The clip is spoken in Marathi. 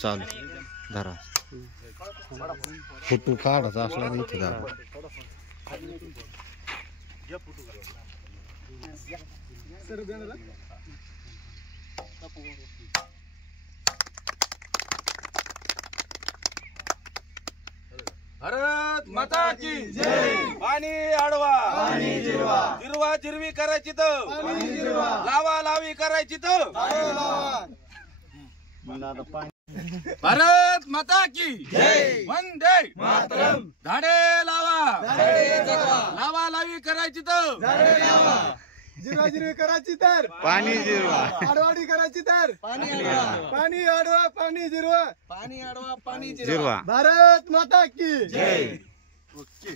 चालू धरा फोटो काढायचा असला तर इथे धरा भारत माता की जय। पाणी आडवा पाणी जिरवा, जिरवा जिरवी करायची तर पाणी जिरवा, लावा लावी करायची तर भारत माता की जय। वंदे मातरम। झाडे लावा झाडे जगवा, लावा लावी करायची तर झाडे लावा, जिरवा जिरवी करायची तर पाणी जिरवा, आडवाडी करायची तर पाणी आडवा, पाणी आडवा पाणी जिरवा, पाणी आडवा पाणी जिरवा। भारत माता की जय। ओके